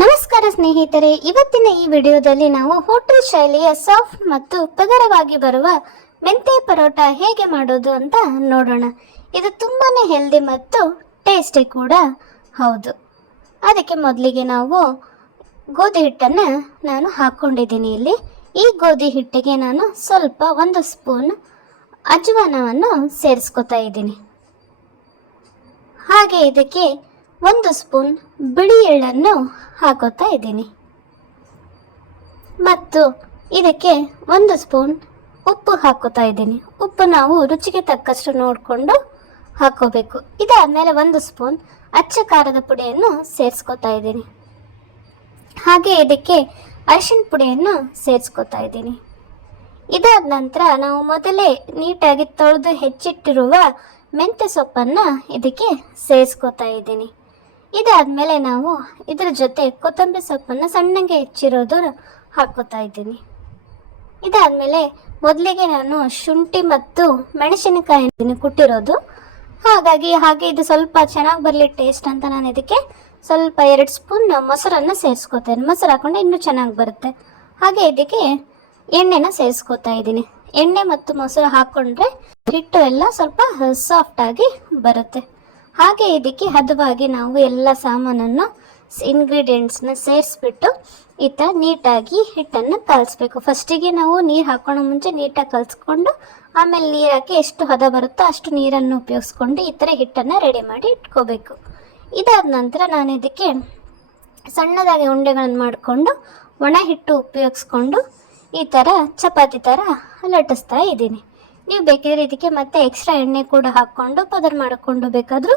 ನಮಸ್ಕಾರ ಸ್ನೇಹಿತರೆ, ಇವತ್ತಿನ ಈ ವಿಡಿಯೋದಲ್ಲಿ ನಾವು ಹೋಟೆಲ್ ಶೈಲಿಯ ಸಾಫ್ಟ್ ಮತ್ತು ಪದರವಾಗಿ ಬರುವ ಮೆಂತೆ ಪರೋಟ ಹೇಗೆ ಮಾಡೋದು ಅಂತ ನೋಡೋಣ. ಇದು ತುಂಬಾನೇ ಹೆಲ್ದಿ ಮತ್ತು ಟೇಸ್ಟಿ ಕೂಡ ಹೌದು. ಅದಕ್ಕೆ ಮೊದಲಿಗೆ ನಾವು ಗೋಧಿ ಹಿಟ್ಟನ್ನು ನಾನು ಹಾಕ್ಕೊಂಡಿದ್ದೀನಿ. ಇಲ್ಲಿ ಈ ಗೋಧಿ ಹಿಟ್ಟಿಗೆ ನಾನು ಸ್ವಲ್ಪ 1 ಸ್ಪೂನ್ ಅಜವಾನವನ್ನು ಸೇರಿಸ್ಕೊತಾ ಇದ್ದೀನಿ. ಹಾಗೆ ಇದಕ್ಕೆ 1 ಸ್ಪೂನ್ ಬಿಳಿ ಎಳ್ಳನ್ನು ಹಾಕೋತಾ ಇದ್ದೀನಿ ಮತ್ತು ಇದಕ್ಕೆ 1 ಸ್ಪೂನ್ ಉಪ್ಪು ಹಾಕೋತಾ ಇದ್ದೀನಿ. ಉಪ್ಪು ನಾವು ರುಚಿಗೆ ತಕ್ಕಷ್ಟು ನೋಡಿಕೊಂಡು ಹಾಕೋಬೇಕು. ಇದಾದಮೇಲೆ 1 ಸ್ಪೂನ್ ಅಚ್ಚ ಖಾರದ ಪುಡಿಯನ್ನು ಸೇರಿಸ್ಕೊತಾ ಇದ್ದೀನಿ. ಹಾಗೆ ಇದಕ್ಕೆ ಅರಿಶಿನ ಪುಡಿಯನ್ನು ಸೇರಿಸ್ಕೊತಾ ಇದ್ದೀನಿ. ಇದಾದ ನಂತರ ನಾವು ಮೊದಲೇ ನೀಟಾಗಿ ತೊಳೆದು ಹೆಚ್ಚಿಟ್ಟಿರುವ ಮೆಂತ್ಯ ಸೊಪ್ಪನ್ನು ಇದಕ್ಕೆ ಸೇರಿಸ್ಕೊತಾ ಇದ್ದೀನಿ. ಇದಾದಮೇಲೆ ನಾವು ಇದರ ಜೊತೆ ಕೊತ್ತಂಬರಿ ಸೊಪ್ಪನ್ನು ಸಣ್ಣಗೆ ಹೆಚ್ಚಿರೋದು ಹಾಕೋತಾ ಇದ್ದೀನಿ. ಇದಾದಮೇಲೆ ಮೊದಲಿಗೆ ನಾನು ಶುಂಠಿ ಮತ್ತು ಮೆಣಸಿನಕಾಯಿ ಕುಟ್ಟಿರೋದು, ಹಾಗೆ ಇದು ಸ್ವಲ್ಪ ಚೆನ್ನಾಗಿ ಬರಲಿ ಟೇಸ್ಟ್ ಅಂತ ನಾನು ಇದಕ್ಕೆ ಸ್ವಲ್ಪ 2 ಸ್ಪೂನ್ ಮೊಸರನ್ನು ಸೇರಿಸ್ಕೊತೇನೆ. ಮೊಸರು ಹಾಕೊಂಡ್ರೆ ಇನ್ನೂ ಚೆನ್ನಾಗಿ ಬರುತ್ತೆ. ಹಾಗೆ ಇದಕ್ಕೆ ಎಣ್ಣೆನ ಸೇರಿಸ್ಕೊತಾ ಇದ್ದೀನಿ. ಎಣ್ಣೆ ಮತ್ತು ಮೊಸರು ಹಾಕ್ಕೊಂಡ್ರೆ ಹಿಟ್ಟು ಎಲ್ಲ ಸ್ವಲ್ಪ ಸಾಫ್ಟಾಗಿ ಬರುತ್ತೆ. ಹಾಗೆ ಇದಕ್ಕೆ ಹದವಾಗಿ ನಾವು ಎಲ್ಲ ಸಾಮಾನನ್ನು ಇಂಗ್ರೀಡಿಯೆಂಟ್ಸ್ನ ಸೇರಿಸ್ಬಿಟ್ಟು ಈ ಥರ ನೀಟಾಗಿ ಹಿಟ್ಟನ್ನು ಕಲಿಸ್ಬೇಕು. ಫಸ್ಟಿಗೆ ನಾವು ನೀರು ಹಾಕೊಳ್ಳೋ ಮುಂಚೆ ನೀಟಾಗಿ ಕಲಿಸ್ಕೊಂಡು ಆಮೇಲೆ ನೀರು ಹಾಕಿ ಎಷ್ಟು ಹದ ಬರುತ್ತೋ ಅಷ್ಟು ನೀರನ್ನು ಉಪಯೋಗಿಸ್ಕೊಂಡು ಈ ಥರ ಹಿಟ್ಟನ್ನು ರೆಡಿ ಮಾಡಿ ಇಟ್ಕೋಬೇಕು. ಇದಾದ ನಂತರ ನಾನು ಇದಕ್ಕೆ ಸಣ್ಣದಾಗಿ ಉಂಡೆಗಳನ್ನು ಮಾಡಿಕೊಂಡು ಒಣ ಹಿಟ್ಟು ಉಪಯೋಗಿಸ್ಕೊಂಡು ಈ ಥರ ಚಪಾತಿ ಥರ ಲಟ್ಟಿಸ್ತಾ ಇದ್ದೀನಿ. ನೀವು ಬೇಕಿದ್ರೆ ಇದಕ್ಕೆ ಮತ್ತೆ ಎಕ್ಸ್ಟ್ರಾ ಎಣ್ಣೆ ಕೂಡ ಹಾಕ್ಕೊಂಡು ಪದರ ಮಾಡಿಕೊಂಡು ಬೇಕಾದರೂ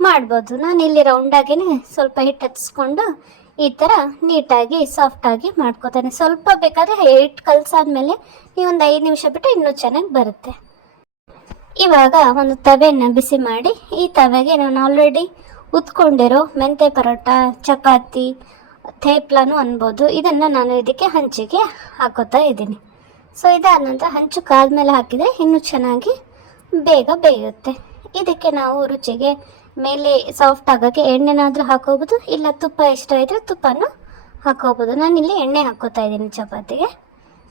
ಮಾಡ್ಬೋದು. ನಾನು ಇಲ್ಲಿ ರೌಂಡಾಗಿಯೇ ಸ್ವಲ್ಪ ಹಿಟ್ಟು ಹಚ್ಚಿಸ್ಕೊಂಡು ಈ ಥರ ನೀಟಾಗಿ ಸಾಫ್ಟಾಗಿ ಮಾಡ್ಕೋತಾನೆ. ಸ್ವಲ್ಪ ಬೇಕಾದರೆ ಹಿಟ್ಟು ಕಲಸಾದ್ಮೇಲೆ ನೀವೊಂದು 5 ನಿಮಿಷ ಬಿಟ್ಟು ಇನ್ನೂ ಚೆನ್ನಾಗಿ ಬರುತ್ತೆ. ಇವಾಗ ಒಂದು ತವೆಯನ್ನು ಬಿಸಿ ಮಾಡಿ ಈ ತವೆಗೆ ನಾನು ಆಲ್ರೆಡಿ ಉತ್ಕೊಂಡಿರೋ ಮೆಂತೆ ಪರೋಟ, ಚಪಾತಿ, ಥೇಪ್ಲಾನು ಅನ್ಬೋದು, ಇದನ್ನು ನಾನು ಇದಕ್ಕೆ ಹಂಚಿಗೆ ಹಾಕೋತಾ ಇದ್ದೀನಿ. ಸೊ ಇದಾದ ನಂತರ ಹಂಚು ಕಾದ್ಮೇಲೆ ಹಾಕಿದರೆ ಇನ್ನೂ ಚೆನ್ನಾಗಿ ಬೇಗ ಬೇಯುತ್ತೆ. ಇದಕ್ಕೆ ನಾವು ರುಚಿಗೆ ಮೇಲೆ ಸಾಫ್ಟ್ ಆಗೋಕ್ಕೆ ಎಣ್ಣೆನಾದರೂ ಹಾಕೋಬೋದು, ಇಲ್ಲ ತುಪ್ಪ ಇಷ್ಟ ಇದ್ದರೆ ತುಪ್ಪನೂ ಹಾಕೋಬೋದು. ನಾನಿಲ್ಲಿ ಎಣ್ಣೆ ಹಾಕೋತಾ ಇದ್ದೀನಿ ಚಪಾತಿಗೆ.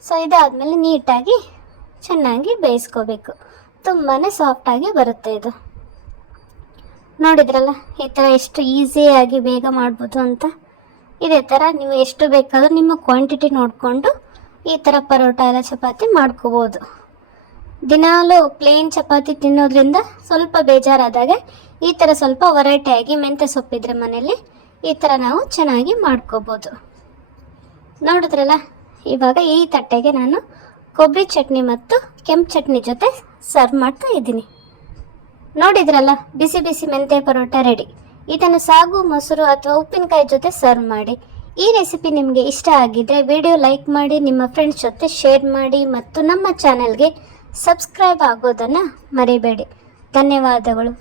ಸೊ ಇದಾದಮೇಲೆ ನೀಟಾಗಿ ಚೆನ್ನಾಗಿ ಬೇಯಿಸ್ಕೋಬೇಕು. ತುಂಬಾ ಸಾಫ್ಟಾಗಿ ಬರುತ್ತೆ ಇದು. ನೋಡಿದ್ರಲ್ಲ ಈ ಥರ ಎಷ್ಟು ಈಸಿಯಾಗಿ ಬೇಗ ಮಾಡ್ಬೋದು ಅಂತ. ಇದೇ ಥರ ನೀವು ಎಷ್ಟು ಬೇಕಾದರೂ ನಿಮ್ಮ ಕ್ವಾಂಟಿಟಿ ನೋಡಿಕೊಂಡು ಈ ಥರ ಪರೋಟ ಎಲ್ಲ ಚಪಾತಿ ಮಾಡ್ಕೋಬೋದು. ದಿನಾಲೂ ಪ್ಲೇನ್ ಚಪಾತಿ ತಿನ್ನೋದ್ರಿಂದ ಸ್ವಲ್ಪ ಬೇಜಾರಾದಾಗ ಈ ಥರ ಸ್ವಲ್ಪ ವೆರೈಟಿಯಾಗಿ ಮೆಂತ್ಯ ಸೊಪ್ಪಿದ್ರೆ ಮನೇಲಿ ಈ ಥರ ನಾವು ಚೆನ್ನಾಗಿ ಮಾಡ್ಕೋಬೋದು. ನೋಡಿದ್ರಲ್ಲ, ಇವಾಗ ಈ ತಟ್ಟೆಗೆ ನಾನು ಕೊಬ್ಬರಿ ಚಟ್ನಿ ಮತ್ತು ಕೆಂಪು ಚಟ್ನಿ ಜೊತೆ ಸರ್ವ್ ಮಾಡ್ತಾ ಇದ್ದೀನಿ. ನೋಡಿದ್ರಲ್ಲ, ಬಿಸಿ ಬಿಸಿ ಮೆಂತ್ಯ ಪರೋಟ ರೆಡಿ. ಇದನ್ನು ಸಾಗು, ಮೊಸರು ಅಥವಾ ಉಪ್ಪಿನಕಾಯಿ ಜೊತೆ ಸರ್ವ್ ಮಾಡಿ. ಈ ರೆಸಿಪಿ ನಿಮಗೆ ಇಷ್ಟ ಆಗಿದ್ದರೆ ವಿಡಿಯೋ ಲೈಕ್ ಮಾಡಿ, ನಿಮ್ಮ ಫ್ರೆಂಡ್ಸ್ ಜೊತೆ ಶೇರ್ ಮಾಡಿ ಮತ್ತು ನಮ್ಮ ಚಾನಲ್ಗೆ ಸಬ್ಸ್ಕ್ರೈಬ್ ಆಗೋದನ್ನು ಮರಿಬೇಡಿ. ಧನ್ಯವಾದಗಳು.